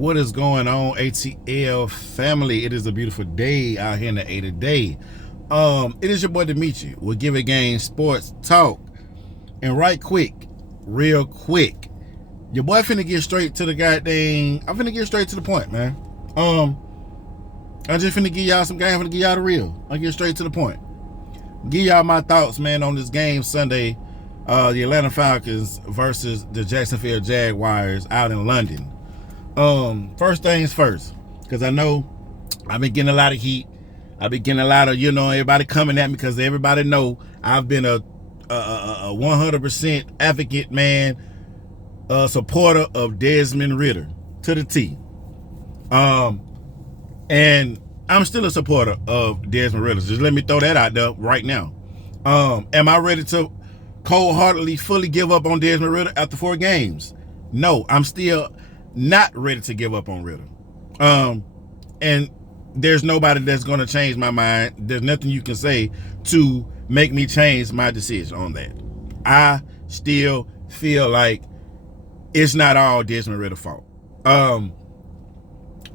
What is going on, ATL family? It is a beautiful day out here in the A today. It is your boy Dimitri. We'll give it game sports talk. And real quick, your boy finna get straight to the goddamn. I'm finna get straight to the point, man. I just finna give y'all some game. I'm finna give y'all the real. I'll get straight to the point. Give y'all my thoughts, man, on this game Sunday. The Atlanta Falcons versus the Jacksonville Jaguars out in London. First things first, because I know I've been getting a lot of heat. I've been getting a lot of, everybody coming at me because everybody know I've been a 100% advocate, man, supporter of Desmond Ridder to the T. And I'm still a supporter of Desmond Ridder. Just let me throw that out there right now. Am I ready to cold-heartedly fully give up on Desmond Ridder after 4 games? No, I'm still not ready to give up on Ridder. And there's nobody that's going to change my mind. There's nothing you can say to make me change my decision on that. I still feel like it's not all Desmond Ridder's fault.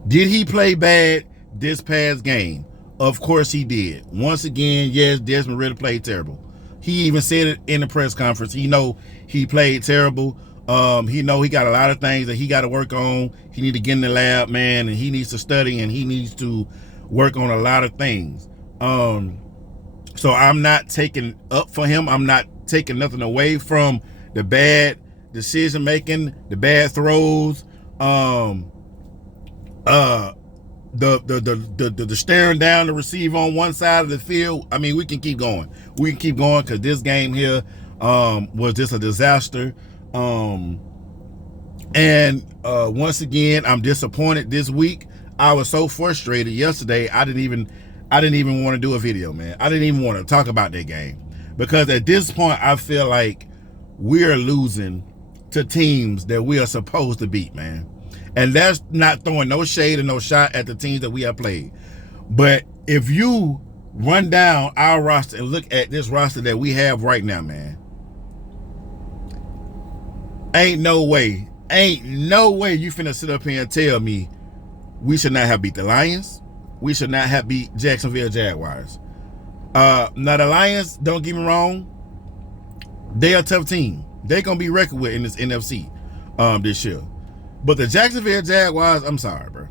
Did he play bad this past game? Of course he did. Once again, yes, Desmond Ridder played terrible. He even said it in the press conference. He know he played terrible. He know he got a lot of things that he got to work on. He need to get in the lab, man, and he needs to study and he needs to work on a lot of things. So I'm not taking up for him. I'm not taking nothing away from the bad decision making, the bad throws, the staring down the receiver on one side of the field. I mean, we can keep going. We can keep going because this game here was just a disaster. Once again, I'm disappointed this week. I was so frustrated yesterday. I didn't even want to do a video, man. I didn't even want to talk about that game because at this point, I feel like we're losing to teams that we are supposed to beat, man. And that's not throwing no shade or no shot at the teams that we have played. But if you run down our roster and look at this roster that we have right now, man, ain't no way you finna sit up here and tell me we should not have beat the Lions. We should not have beat Jacksonville Jaguars. Now the Lions, don't get me wrong, they are a tough team. They're gonna be reckoned with in this NFC this year. But the Jacksonville Jaguars, I'm sorry, bro.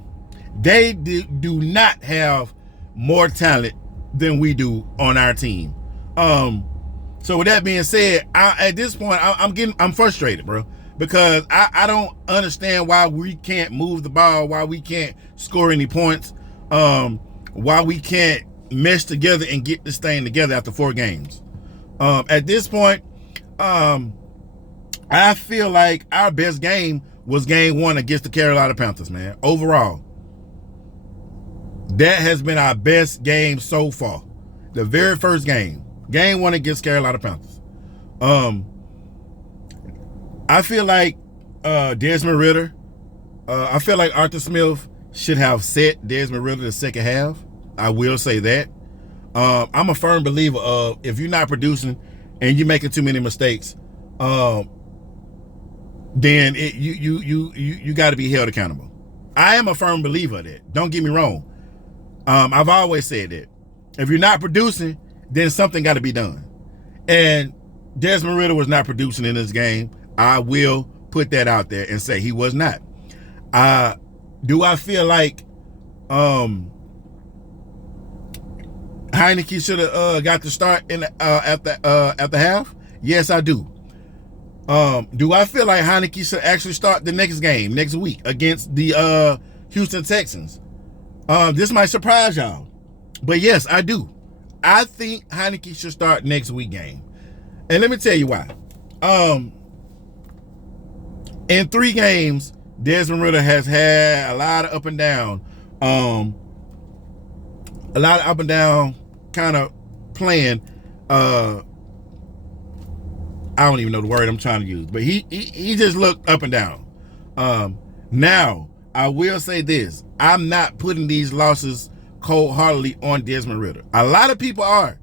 They do not have more talent than we do on our team. So with that being said, at this point, I'm frustrated, bro, because I don't understand why we can't move the ball, why we can't score any points, why we can't mesh together and get this thing together after 4 games. At this point, I feel like our best game was game 1 against the Carolina Panthers, man. Overall, that has been our best game so far. The very first game 1 against Carolina Panthers. I feel like Desmond Ridder, I feel like Arthur Smith should have set Desmond Ridder the second half. I will say that. I'm a firm believer of if you're not producing and you're making too many mistakes, then you got to be held accountable. I am a firm believer of that. Don't get me wrong. I've always said that. If you're not producing, then something got to be done. And Desmond Ridder was not producing in this game. I will put that out there and say he was not. Do I feel like Heineke should have got the start in at the half? Yes, I do. Do I feel like Heineke should actually start the next game next week against the Houston Texans? This might surprise y'all, but yes, I do. I think Heineke should start next week game, and let me tell you why. In 3 games, Desmond Ridder has had a lot of up and down, kind of playing. I don't even know the word I'm trying to use, but he just looked up and down. Now, I will say this. I'm not putting these losses cold-heartedly on Desmond Ridder. A lot of people are,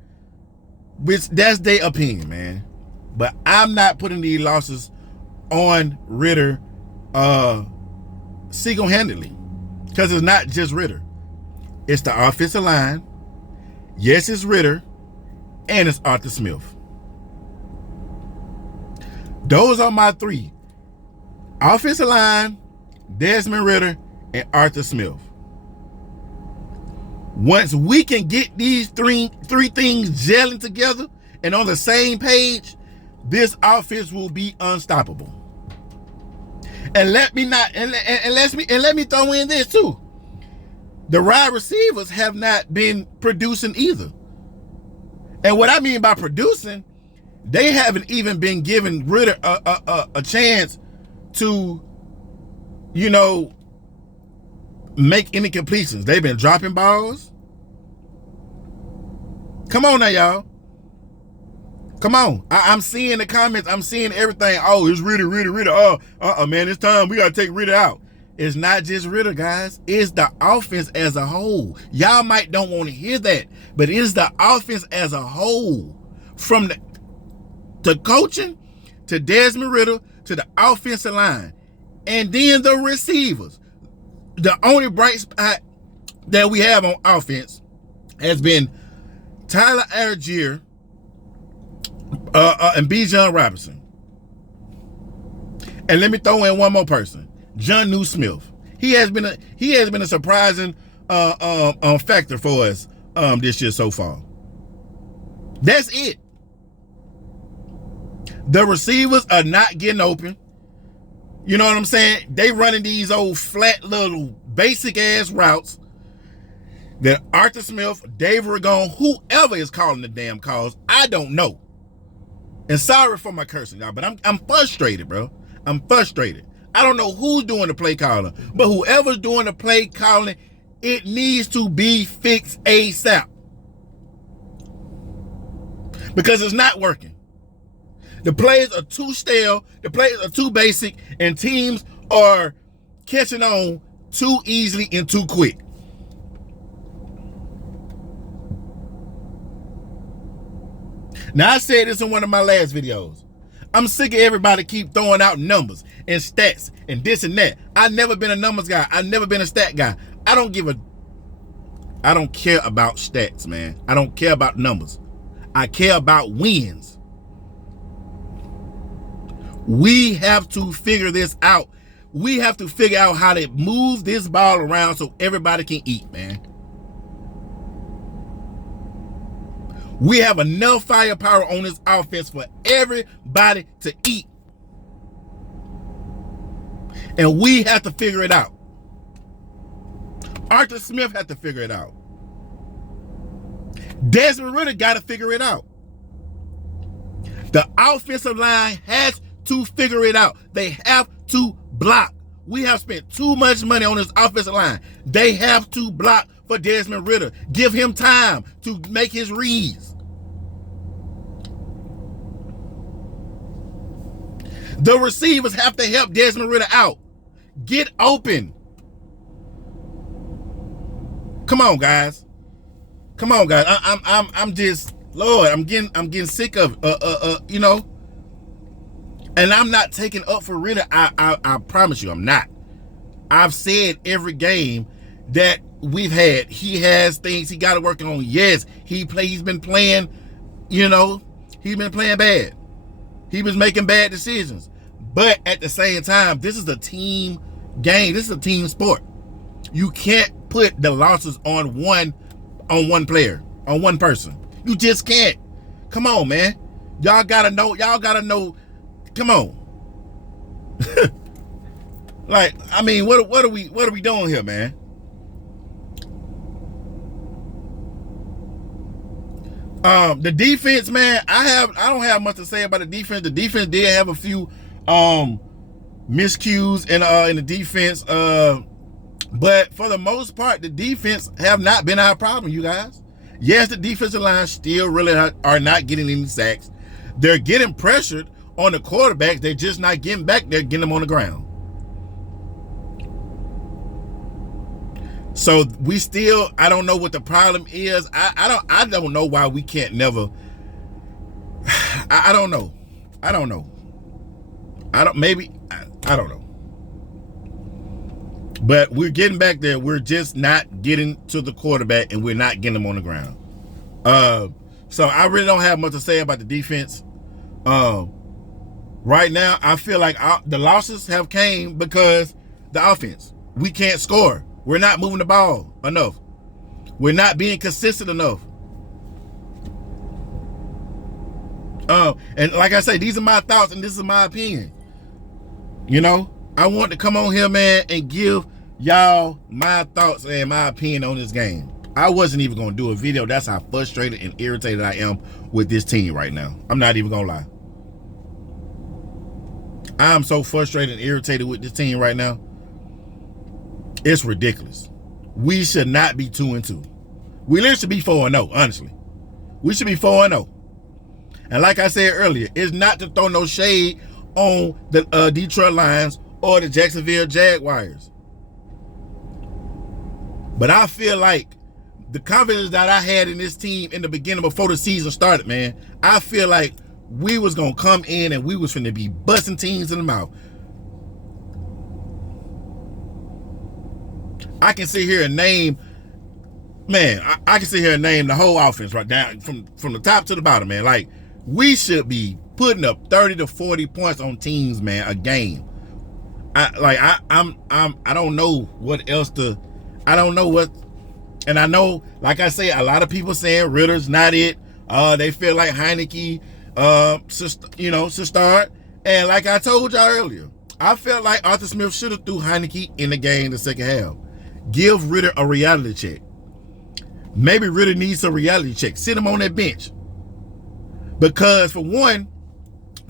which that's their opinion, man. But I'm not putting these losses on Ridder single-handedly, because it's not just Ritter. It's the offensive line. Yes, it's Ritter, and it's Arthur Smith. Those are my three: offensive line, Desmond Ritter, and Arthur Smith. Once we can get these three things gelling together and on the same page, this offense will be unstoppable. And let me throw in this too. The wide receivers have not been producing either. And what I mean by producing, they haven't even been giving Ritter a chance to, make any completions. They've been dropping balls. Come on now, y'all. Come on. I'm seeing the comments. I'm seeing everything. Oh, it's Ritter. Man, it's time. We got to take Ritter out. It's not just Ritter, guys. It's the offense as a whole. Y'all might don't want to hear that, but it's the offense as a whole. From the coaching to Desmond Ritter to the offensive line. And then the receivers. The only bright spot that we have on offense has been Tyler Algier and Bijan Robinson. And let me throw in one more person, John New Smith. He has been a surprising factor for us this year so far. That's it. The receivers are not getting open. You know what I'm saying? They running these old flat little basic ass routes that Arthur Smith, Dave Ragone, whoever is calling the damn calls, I don't know. And sorry for my cursing, y'all, but I'm frustrated, bro. I'm frustrated. I don't know who's doing the play calling, but whoever's doing the play calling, it needs to be fixed ASAP. Because it's not working. The plays are too stale, the plays are too basic, and teams are catching on too easily and too quick. Now, I said this in one of my last videos. I'm sick of everybody keep throwing out numbers and stats and this and that. I've never been a numbers guy. I've never been a stat guy. I don't care about stats, man. I don't care about numbers. I care about wins. We have to figure this out. We have to figure out how to move this ball around so everybody can eat, man. We have enough firepower on this offense for everybody to eat. And we have to figure it out. Arthur Smith had to figure it out. Desmond Ritter got to figure it out. The offensive line has to figure it out. They have to block. We have spent too much money on this offensive line. They have to block for Desmond Ritter. Give him time to make his reads. The receivers have to help Desmond Ritter out. Get open. Come on, guys. Come on, guys. I'm just, Lord, I'm getting sick of And I'm not taking up for Ritter. I promise you, I'm not. I've said every game that we've had, he has things he got to work on. Yes, he's been playing, he's been playing bad. He was making bad decisions. But at the same time, this is a team game. This is a team sport. You can't put the losses on one player, on one person. You just can't. Come on, man. Y'all gotta know. Come on. Like, I mean, what are we doing here, man? The defense, man, I don't have much to say about the defense. The defense did have a few miscues in the defense. But for the most part, the defense have not been our problem, you guys. Yes, the defensive line still really are not getting any sacks. They're getting pressured on the quarterbacks. They're just not getting back there, getting them on the ground. So we still, I don't know what the problem is. I don't know why we can't never. I don't know. I don't know. But we're getting back there. We're just not getting to the quarterback, and we're not getting him on the ground. So I really don't have much to say about the defense. Right now, I feel like the losses have came because the offense. We can't score. We're not moving the ball enough. We're not being consistent enough. And like I say, these are my thoughts and this is my opinion. You know, I want to come on here, man, and give y'all my thoughts and my opinion on this game. I wasn't even going to do a video. That's how frustrated and irritated I am with this team right now. I'm not even going to lie. I'm so frustrated and irritated with this team right now. It's ridiculous. We should not be 2-2. We literally should be 4-0, honestly. We should be 4-0. And like I said earlier, it's not to throw no shade on the Detroit Lions or the Jacksonville Jaguars. But I feel like the confidence that I had in this team in the beginning before the season started, man, I feel like we was going to come in and we was finna be busting teams in the mouth. I can sit here and name, man, I can sit here and name the whole offense right down from the top to the bottom, man. Like, we should be putting up 30 to 40 points on teams, man, a game. I don't know what else to, I don't know what, and I know, like I say, a lot of people saying Ritter's not it. They feel like Heineke, should start. And like I told y'all earlier, I felt like Arthur Smith should have threw Heineke in the game in the second half. Give Ritter a reality check. Maybe Ritter needs a reality check. Sit him on that bench. Because for one,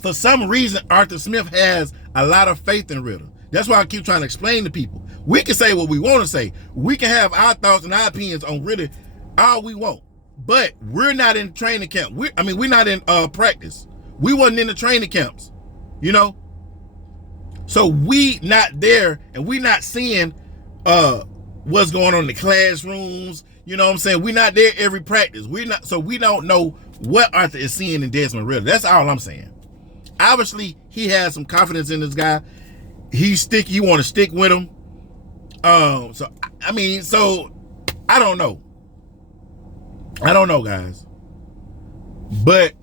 for some reason, Arthur Smith has a lot of faith in Ritter. That's why I keep trying to explain to people. We can say what we want to say. We can have our thoughts and our opinions on Ritter all we want. But we're not in training camp. We're not in practice. We wasn't in the training camps, you know? So we not there and we not seeing what's going on in the classrooms. You know what I'm saying? We're not there every practice. So we don't know what Arthur is seeing in Desmond Ritter. That's all I'm saying. Obviously, he has some confidence in this guy. He want to stick with him. So I don't know. I don't know, guys. But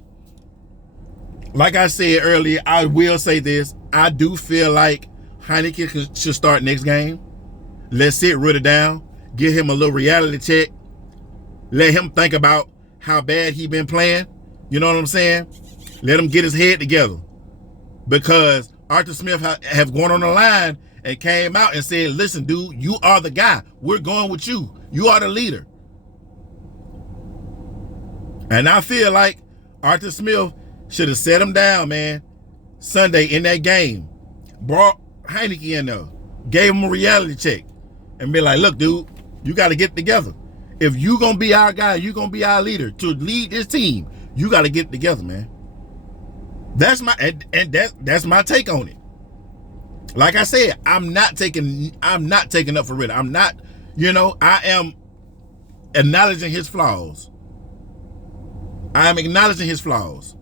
like I said earlier, I will say this. I do feel like Heineke should start next game. Let's sit Ritter down. Give him a little reality check. Let him think about how bad he been playing. You know what I'm saying? Let him get his head together. Because Arthur Smith have gone on the line and came out and said, listen, dude, you are the guy. We're going with you. You are the leader. And I feel like Arthur Smith should have set him down, man, Sunday in that game. Brought Heineke in there. Gave him a reality check. And be like, look, dude, you got to get together. If you going to be our guy, you going to be our leader to lead this team, you got to get together, man. That's my that's my take on it. Like I said, I'm not taking up for Ritter. I'm not, I am acknowledging his flaws. I'm acknowledging his flaws.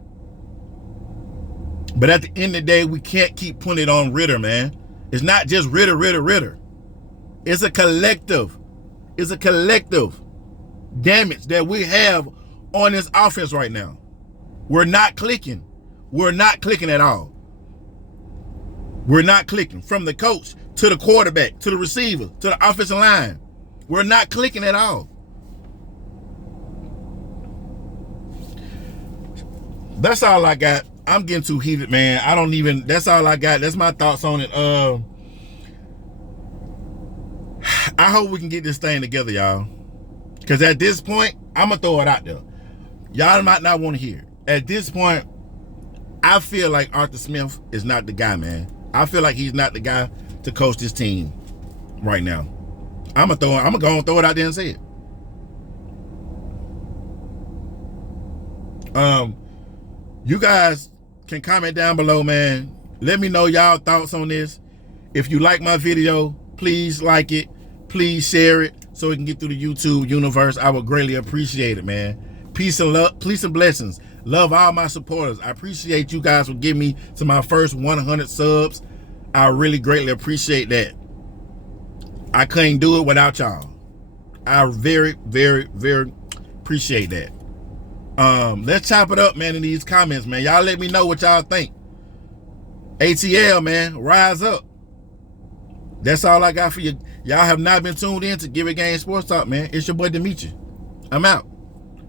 But at the end of the day, we can't keep putting it on Ritter, man. It's not just Ritter. It's a collective. It's a collective damage that we have on this offense right now. We're not clicking. We're not clicking at all. We're not clicking. From the coach to the quarterback to the receiver to the offensive line. We're not clicking at all. That's all I got. I'm getting too heated, man. That's all I got. That's my thoughts on it. I hope we can get this thing together, y'all. Because at this point, I'm going to throw it out there. Y'all might not want to hear it. At this point, I feel like Arthur Smith is not the guy, man. I feel like he's not the guy to coach this team right now. I'm going to go and throw it out there and say it. You guys can comment down below, man. Let me know y'all thoughts on this. If you like my video, please like it. Please share it so it can get through the YouTube universe. I would greatly appreciate it, man. Peace and love, peace and blessings. Love all my supporters. I appreciate you guys for getting me to my first 100 subs. I really greatly appreciate that. I couldn't do it without y'all. I very, very, very appreciate that. Let's chop it up, man, in these comments, man. Y'all let me know what y'all think. ATL, man, rise up. That's all I got for you. Y'all have not been tuned in to Give It Game Sports Talk, man. It's your boy Demetri. I'm out.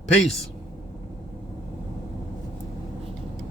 Peace.